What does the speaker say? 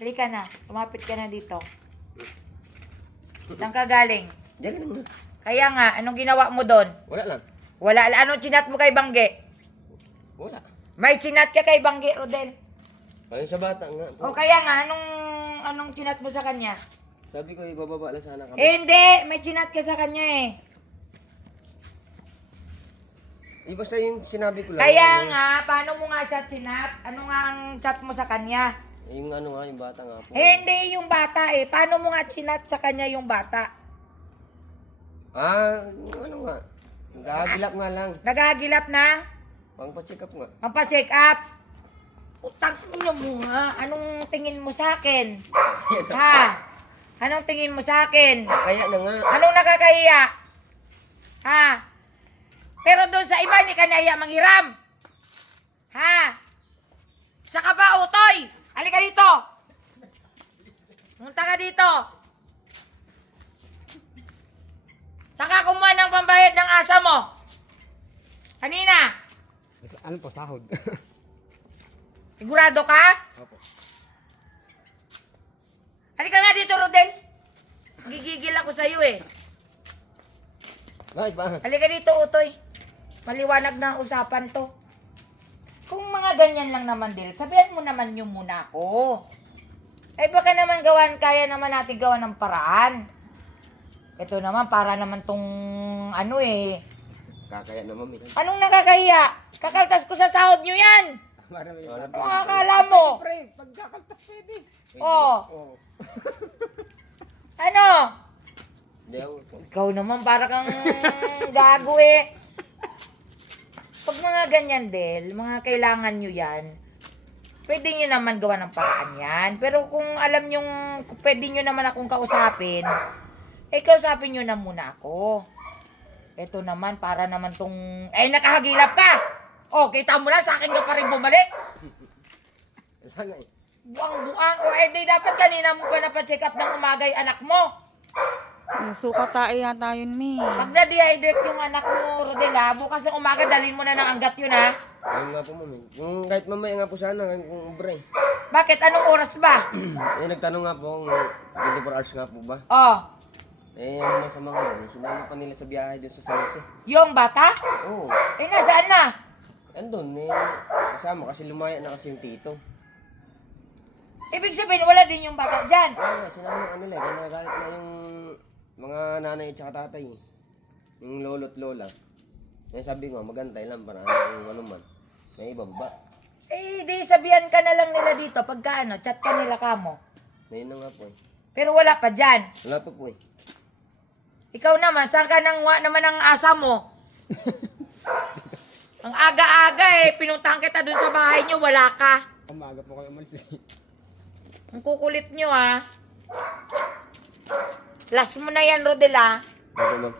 Halika na. Lumapit ka na dito. Saan ka galing? Diyan lang nga. Kaya nga, anong ginawa mo doon? Wala lang. Wala. Anong chinat mo kay Bangge? Wala. May chinat ka kay Bangge, Rodel. Ayun sa bata nga po. O kaya nga, anong chinat mo sa kanya? Sabi ko, ibababa lang sana kami. Hindi. May chinat ka sa kanya eh. Basta yung sinabi ko lang. Kaya yung, nga, paano mo nga siya chinat? Ano nga ang chat mo sa kanya? Yung ano nga, yung bata nga po. Hindi yung bata eh. Paano mo nga chinat sa kanya yung bata? Yung ano nga. Nagkagilap nga lang. Nagagilap ng Pang-check up nga. pampacheck up. Utang niyo mo nga. Anong tingin mo sa akin? Ha? Anong tingin mo sa akin? Kaya na nga. Anong nakakahiya? Ha? Pero doon sa iba, hindi ka nahiya manghiram. Ha? Isa ka ba, utoy? Halika dito. Punta ka dito. Saan ka kumuha ng pambayad ng asa mo? Kanina? Ano po, sahod? Sigurado ka? Opo. Halika nga dito, Rodel. Gigigil ako sa'yo eh. Bakit ba? Halika dito, utoy. Maliwanag na ang usapan to. Kung mga ganyan lang naman, Del, sabihan mo naman yung muna ako. Eh baka naman kaya naman natin gawan ng paraan. Ito naman, para naman tong ano eh. Kakaya na mami. Anong nakakahiya? Kakaltas ko sa sahod nyo yan. Marami Wala Ano akala mo? Pre, pagkakaltas pwede. Oh, Oo. ano? Hindi ako. Ikaw naman para kang gago eh. Pag mga ganyan, Del, mga kailangan nyo yan, pwede nyo naman gawa ng paraan yan. Pero kung alam nyo, pwede nyo naman akong kausapin, kausapin nyo na muna ako. Ito naman, para naman tong... nakahagilap ka! O, kita mo na, sa akin ka pa rin bumalik. Wala nga eh. Buang-buang. O, di dapat kanina mo pa napacheck up ng umaga yung anak mo. Yung suka tae yata yun, Mi. Pag na-dehydrate yung anak mo, Rodela, bukas ng umaga dalhin mo na ng anggat yun, ha? Ayun nga po mami. Yung kahit mamaya nga po sana, kung ubre. Bakit? Anong oras ba? Nagtanong nga po kung 24 hours nga po ba. Oh, Ano naman sa mga ganun, sinama pa nila sa biyahe dun sa Salse. yung bata? Oo. Nasaan na? Andun kasama kasi lumaya na kasi yung tito. Ibig sabihin, wala din yung bata dyan. Kaya nga, sinama ka nila, kaya nagalit na yung mga nanay at saka tatay. Yung lolo at lola. Kaya sabi ko, magantay lang para yung ano man. May ibaba. Di sabihan ka na lang nila dito pagka chat ka nila kamo. Ngayon na nga po eh. Pero wala pa dyan. Wala pa po eh. Ikaw naman, saan ka naman ang asa mo? Ang aga-aga pinuntahan kita dun sa bahay nyo, wala ka. Umaga po kayo umalis eh. Ang kukulit nyo, ha? Last mo na yan, Rodela. Bakit ma'am?